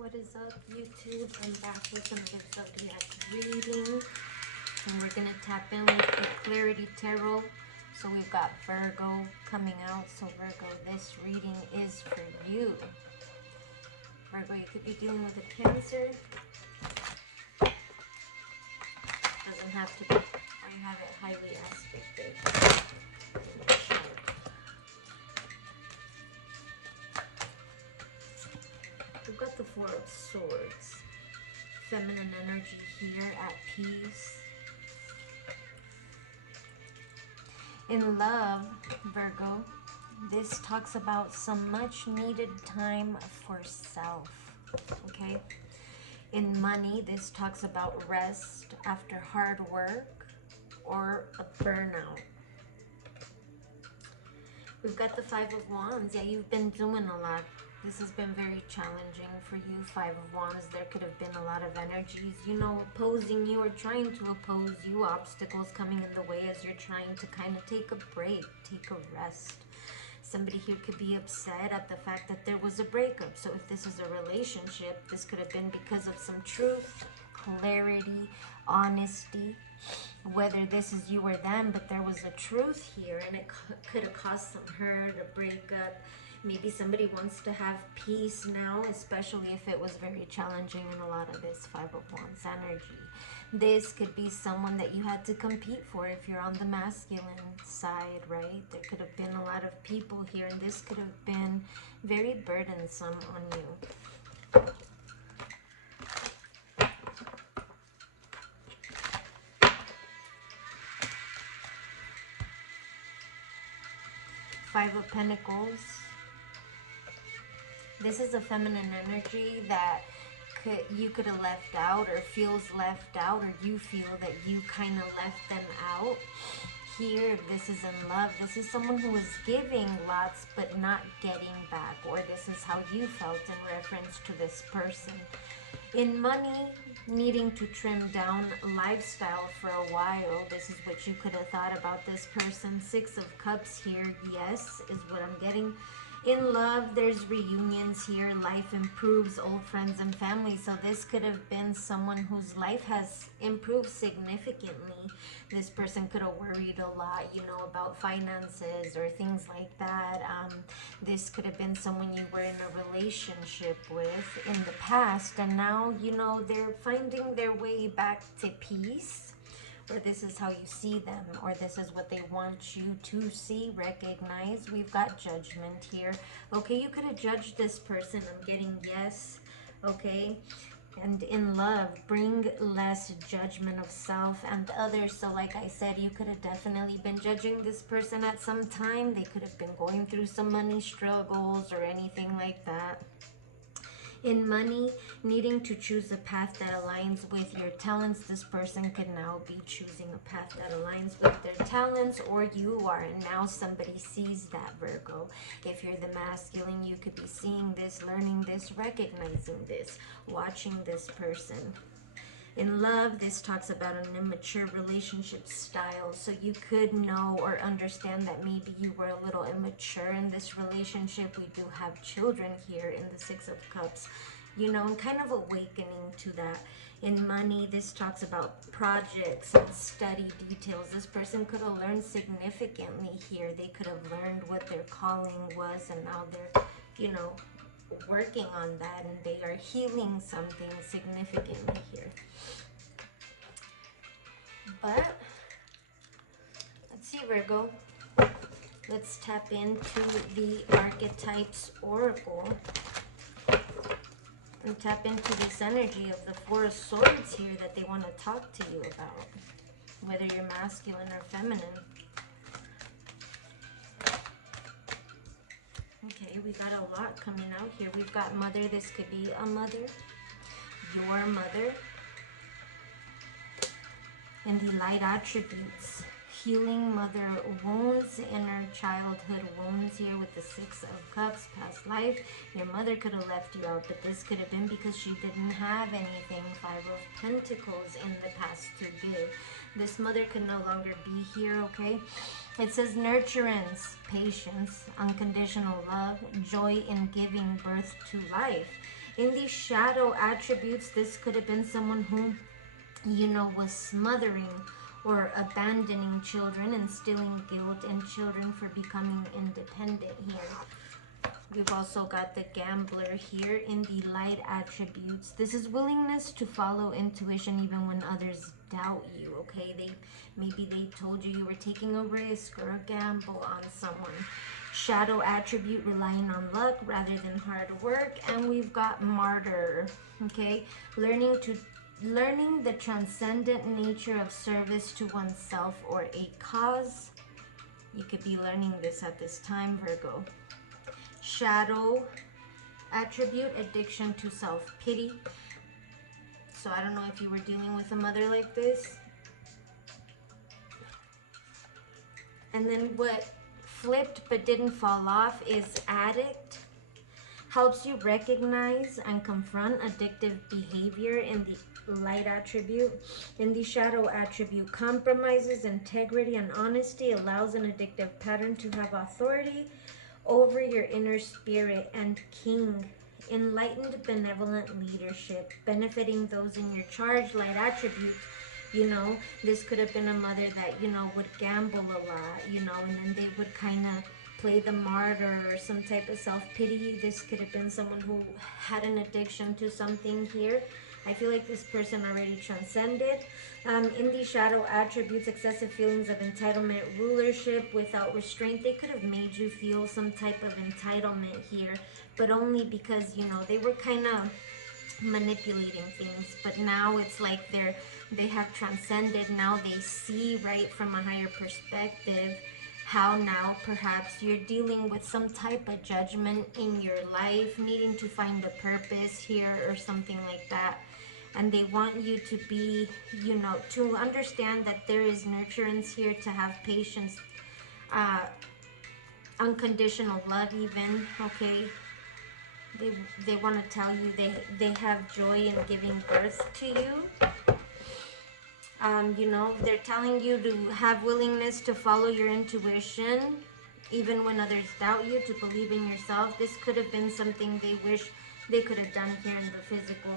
What is up, YouTube? I'm back with another zodiac reading, and we're gonna tap in with the Clarity Tarot. So we've got Virgo coming out. So Virgo, this reading is for you. Virgo, you could be dealing with a Cancer. Doesn't have to be, or you have it highly aspected. We've got the Four of Swords. Feminine energy here, at peace. In love, Virgo, this talks about some much needed time for self, okay? In money, this talks about rest after hard work or a burnout. We've got the Five of Wands. Yeah, you've been doing a lot. This has been very challenging for you. Five of Wands, there could have been a lot of energies, you know, opposing you or trying to oppose you. Obstacles coming in the way as you're trying to kind of take a break, take a rest. Somebody here could be upset at the fact that there was a breakup. So if this is a relationship, this could have been because of some truth, clarity, honesty. Whether this is you or them, but there was a truth here, and it could have caused some hurt, a breakup. Maybe somebody wants to have peace now, especially if it was very challenging in a lot of this Five of Wands energy. This could be someone that you had to compete for if you're on the masculine side, right? There could have been a lot of people here, and this could have been very burdensome on you. Five of Pentacles. This is a feminine energy that you could have left out, or feels left out, or you feel that you kind of left them out. Here, this is in love. This is someone who is giving lots but not getting back, or this is how you felt in reference to this person. In money, needing to trim down lifestyle for a while. This is what you could have thought about this person. Six of Cups here, yes, is what I'm getting. In love, there's reunions here. Life improves, old friends and family. So this could have been someone whose life has improved significantly. This person could have worried a lot, you know, about finances or things like that. This could have been someone you were in a relationship with in the past, and now, you know, they're finding their way back to peace. Or this is how you see them, or this is what they want you to see, recognize. We've got Judgment here. Okay, you could have judged this person. I'm getting yes. Okay, and in love, bring less judgment of self and others. So like I said, you could have definitely been judging this person at some time. They could have been going through some money struggles or anything like that. In money, needing to choose a path that aligns with your talents. This person could now be choosing a path that aligns with their talents, or you are, and now somebody sees that, Virgo. If you're the masculine, you could be seeing this, learning this, recognizing this, watching this person. In love, this talks about an immature relationship style. So you could know or understand that maybe you were a little immature in this relationship. We do have children here in the Six of Cups, you know, and kind of awakening to that. In money, this talks about projects and study details. This person could have learned significantly here. They could have learned what their calling was, and now they're, you know, working on that, and they are healing something significantly here. But let's see, Virgo, let's tap into the Archetypes Oracle and tap into this energy of the Four of Swords here that they want to talk to you about, whether you're masculine or feminine. Okay, we got a lot coming out here. We've got mother. This could be a mother, your mother. And the light attributes, healing mother wounds, inner childhood wounds here with the Six of Cups, past life. Your mother could have left you out, but this could have been because she didn't have anything. Five of Pentacles in the past to give. This mother could no longer be here, okay? It says nurturance, patience, unconditional love, joy in giving birth to life. In these shadow attributes, this could have been someone who, you know, was smothering or abandoning children, instilling guilt in children for becoming independent here. We've also got the gambler here in the light attributes. This is willingness to follow intuition even when others doubt you, okay? Maybe they told you were taking a risk or a gamble on someone. Shadow attribute, relying on luck rather than hard work. And we've got martyr, okay? Learning the transcendent nature of service to oneself or a cause. You could be learning this at this time, Virgo. Shadow attribute, addiction to self-pity. So I don't know if you were dealing with a mother like this. And then what flipped but didn't fall off is addict. Helps you recognize and confront addictive behavior in the light attribute. In the shadow attribute, compromises integrity and honesty, allows an addictive pattern to have authority over your inner spirit. And king, enlightened benevolent leadership, benefiting those in your charge. Light attribute, you know, this could have been a mother that, you know, would gamble a lot, you know, and then they would kind of play the martyr or some type of self-pity. This could have been someone who had an addiction to something here. I feel like this person already transcended. In the shadow attributes, excessive feelings of entitlement, rulership without restraint. They could have made you feel some type of entitlement here, but only because, you know, they were kind of manipulating things. But now it's like they have transcended. Now they see right from a higher perspective how now perhaps you're dealing with some type of judgment in your life, needing to find a purpose here or something like that. And they want you to be, you know, to understand that there is nurturance here, to have patience, unconditional love even, okay? They want to tell you they have joy in giving birth to you. You know, they're telling you to have willingness to follow your intuition, even when others doubt you, to believe in yourself. This could have been something they wish they could have done here in the physical.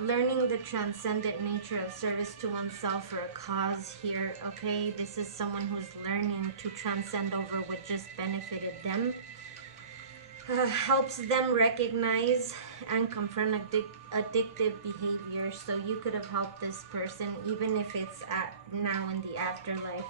Learning the transcendent nature of service to oneself for a cause here, okay? This is someone who's learning to transcend over what just benefited them. Helps them recognize and confront addictive behavior. So you could have helped this person even if it's now in the afterlife.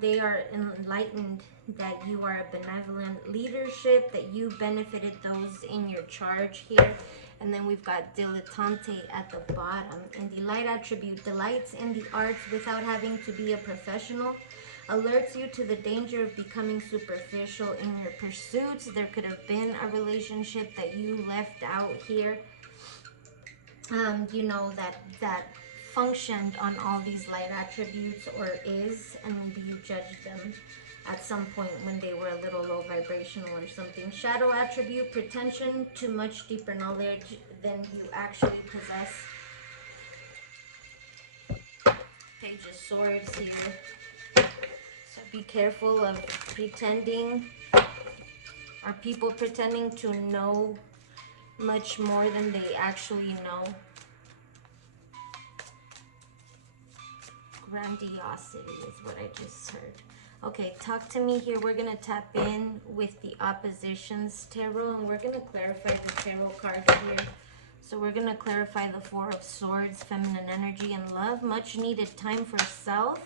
They are enlightened that you are a benevolent leadership, that you benefited those in your charge here. And then we've got dilettante at the bottom. In the light attribute, delights in the arts without having to be a professional. Alerts you to the danger of becoming superficial in your pursuits. There could have been a relationship that you left out here, you know, that functioned on all these light attributes or is, and maybe you judged them at some point when they were a little low vibrational or something. Shadow attribute, pretension to much deeper knowledge than you actually possess. Page of Swords here. So be careful of pretending. Are people pretending to know much more than they actually know? Grandiosity is what I just heard. Okay, talk to me here. We're going to tap in with the oppositions tarot, and we're going to clarify the tarot cards here. So we're going to clarify the Four of Swords, feminine energy and love. Much needed time for self.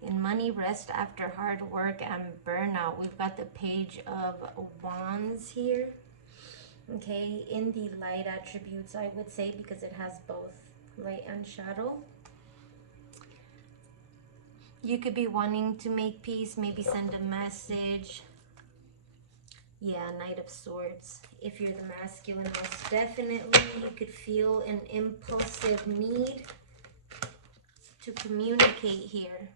In money, rest after hard work, and burnout. We've got the Page of Wands here. Okay, in the light attributes, I would say, because it has both light and shadow. You could be wanting to make peace, maybe send a message. Yeah, Knight of Swords. If you're the masculine, most definitely you could feel an impulsive need to communicate here.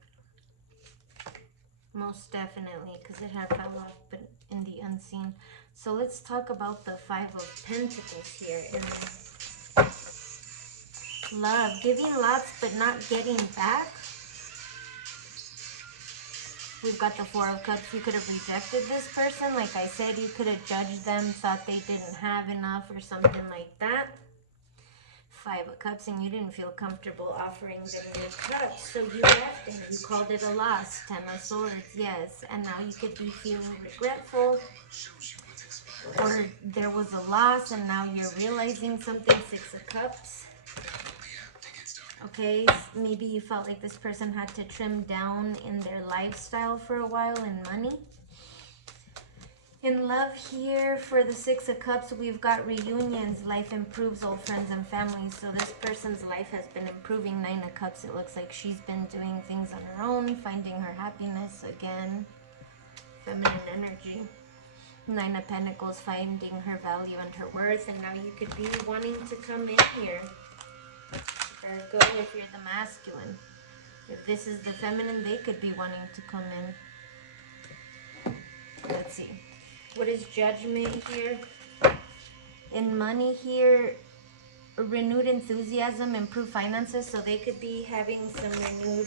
Most definitely, because it had fell off but in the unseen. So let's talk about the Five of Pentacles here. In love, giving lots but not getting back. We've got the Four of Cups. You could have rejected this person. Like I said, you could have judged them, thought they didn't have enough or something like that. Five of Cups, and you didn't feel comfortable offering them your cups. So you left and you called it a loss. Ten of Swords, yes. And now you could be feeling regretful. Or there was a loss and now you're realizing something. Six of Cups. Okay, maybe you felt like this person had to trim down in their lifestyle for a while in money. In love here, for the Six of Cups, we've got reunions. Life improves, old friends and family. So this person's life has been improving. Nine of Cups, it looks like she's been doing things on her own, finding her happiness again. Feminine energy. Nine of Pentacles, finding her value and her worth. And now you could be wanting to come in here. Virgo, if you're the masculine. If this is the feminine, they could be wanting to come in. Let's see. What is Judgment here? In money here, renewed enthusiasm, improved finances. So they could be having some renewed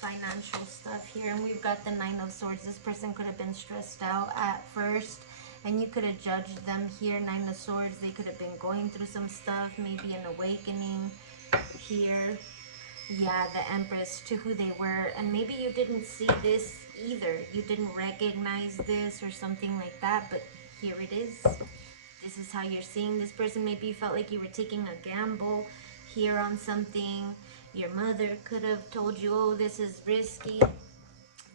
financial stuff here. And we've got the Nine of Swords. This person could have been stressed out at first, and you could have judged them here. Nine of Swords, they could have been going through some stuff, maybe an awakening here. Yeah, the Empress, to who they were. And maybe you didn't see this either. You didn't recognize this or something like that, but here it is. This is how you're seeing this person. Maybe you felt like you were taking a gamble here on something. Your mother could have told you, oh, this is risky.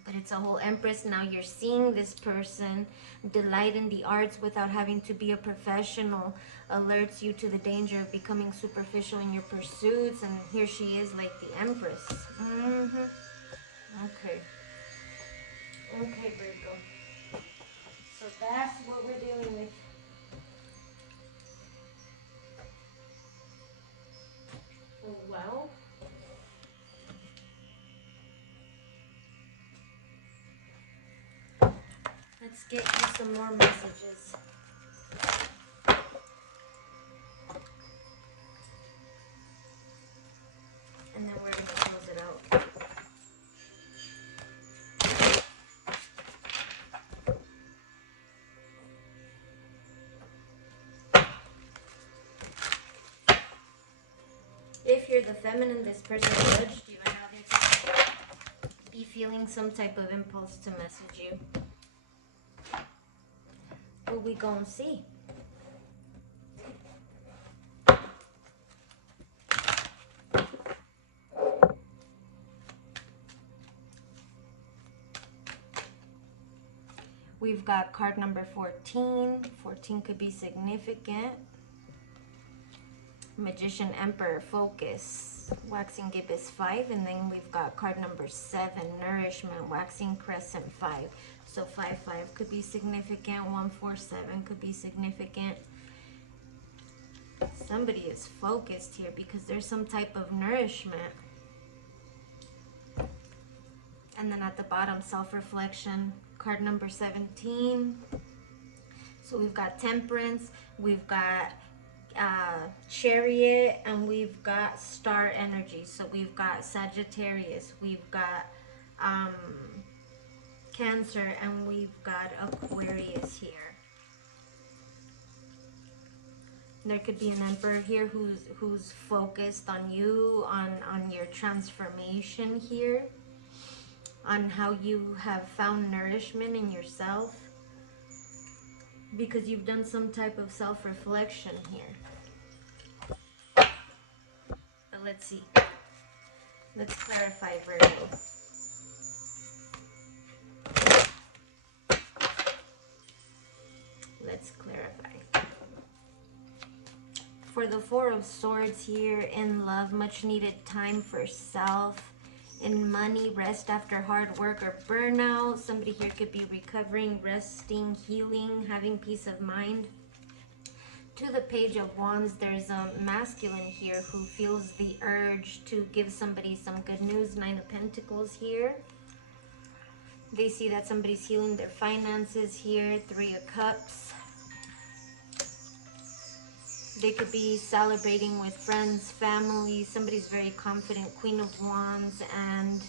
But it's a whole Empress. Now you're seeing this person delight in the arts without having to be a professional. Alerts you to the danger of becoming superficial in your pursuits. And here she is, like the Empress. Okay. Okay, Virgo. So that's what we're dealing with. Well, let's get you some more messages. And then we're going to close it out. If you're the feminine, this person judged you, and now they could be feeling some type of impulse to message you. What we gonna see? We've got card number 14. 14 could be significant. Magician, Emperor, Focus, Waxing Gibbous 5. And then we've got card number 7, Nourishment, Waxing Crescent 5. So 5-5 could be significant. 1-4-7 could be significant. Somebody is focused here because there's some type of nourishment. And then at the bottom, self-reflection, card number 17. So we've got Temperance, we've got Chariot, and we've got Star Energy. So we've got Sagittarius, we've got Cancer, and we've got Aquarius here. There could be an Emperor here who's focused on you, on your transformation here, on how you have found nourishment in yourself, because you've done some type of self-reflection here. But let's see. Let's clarify, Virgo. Let's clarify. For the Four of Swords here, in love, much needed time for self. In money, rest after hard work or burnout. Somebody here could be recovering, resting, healing, having peace of mind. To the Page of Wands, there's a masculine here who feels the urge to give somebody some good news. Nine of Pentacles here. They see that somebody's healing their finances here. Three of Cups. They could be celebrating with friends, family. Somebody's very confident. Queen of Wands and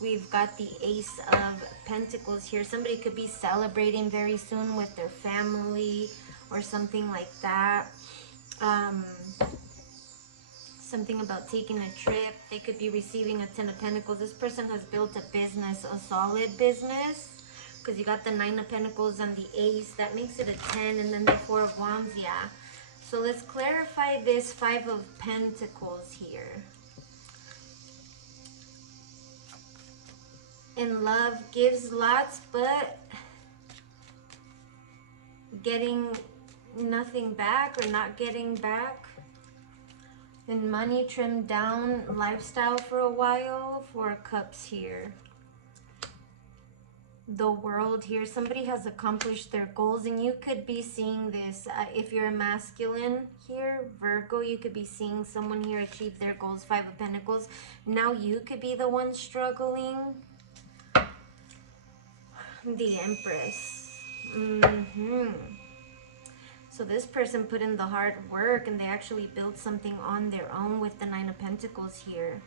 We've got the Ace of Pentacles here. Somebody could be celebrating very soon with their family or something like that. Something about taking a trip. They could be receiving a 10 of Pentacles. This person has built a business, a solid business, because you got the 9 of Pentacles and the Ace. That makes it a 10, and then the 4 of Wands, yeah. So let's clarify this 5 of Pentacles here. In love, gives lots, but getting nothing back or not getting back. And money, trimmed down lifestyle for a while. 4 of Cups here. The World here. Somebody has accomplished their goals, and you could be seeing this. If you're a masculine here, Virgo, you could be seeing someone here achieve their goals. 5 of Pentacles. Now you could be the one struggling. The Empress. So this person put in the hard work, and they actually built something on their own with the 9 of Pentacles here.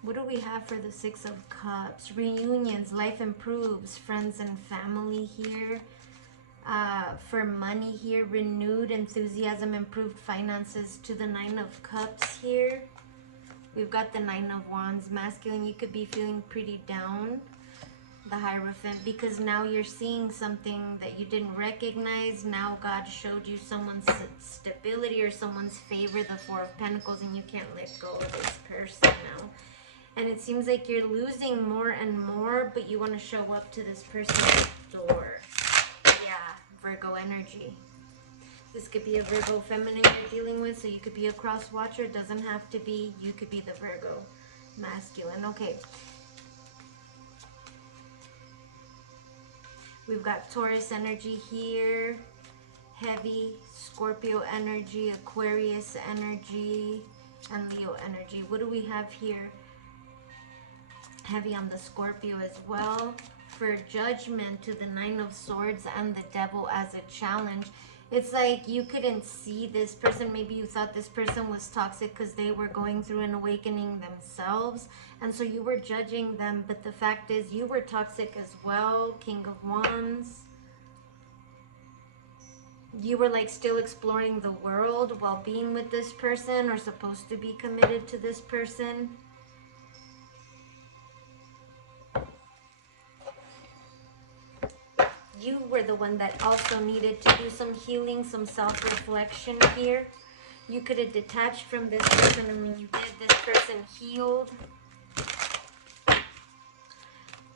What do we have for the 6 of Cups? Reunions, life improves, friends and family here. For money here, renewed enthusiasm, improved finances to the 9 of Cups here. We've got the 9 of Wands. Masculine, you could be feeling pretty down. The Hierophant, because now you're seeing something that you didn't recognize. Now God showed you someone's stability or someone's favor, the 4 of Pentacles, and you can't let go of this person now. And it seems like you're losing more and more, but you want to show up to this person's door. Yeah, Virgo energy. This could be a Virgo feminine you're dealing with, so you could be a cross watcher. It doesn't have to be. You could be the Virgo masculine. Okay. We've got Taurus energy here. Heavy, Scorpio energy, Aquarius energy, and Leo energy. What do we have here? Heavy on the Scorpio as well. For Judgment to the 9 of Swords and the Devil as a challenge. It's like you couldn't see this person. Maybe you thought this person was toxic because they were going through an awakening themselves. And so you were judging them. But the fact is you were toxic as well. King of Wands. You were like still exploring the world while being with this person or supposed to be committed to this person. You were the one that also needed to do some healing, some self-reflection here. You could have detached from this person, and when you did, this person healed.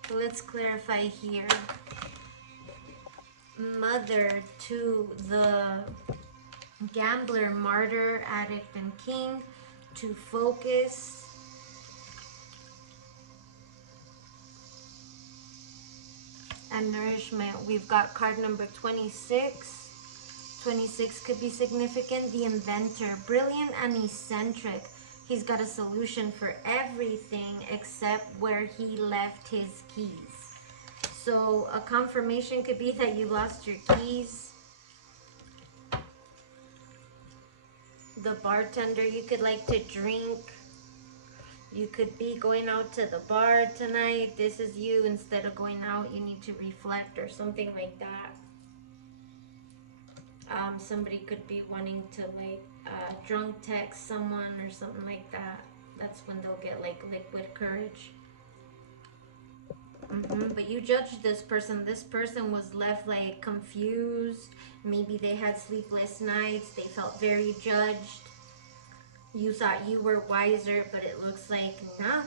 So let's clarify here. Mother to the Gambler, Martyr, Addict, and King. To focus. And nourishment. We've got card number 26. 26 could be significant. The Inventor, brilliant and eccentric. He's got a solution for everything except where he left his keys. So a confirmation could be that you lost your keys. The Bartender, you could like to drink. You could be going out to the bar tonight. This is you. Instead of going out, you need to reflect or something like that. Somebody could be wanting to like drunk text someone or something like that. That's when they'll get like liquid courage. But you judged this person. This person was left like confused. Maybe they had sleepless nights. They felt very judged. You thought you were wiser, but it looks like, nah.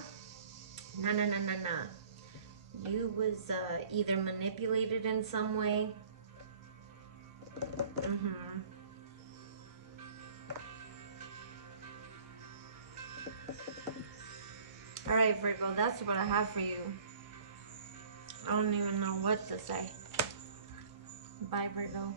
You was either manipulated in some way. Alright, Virgo, that's what I have for you. I don't even know what to say. Bye, Virgo.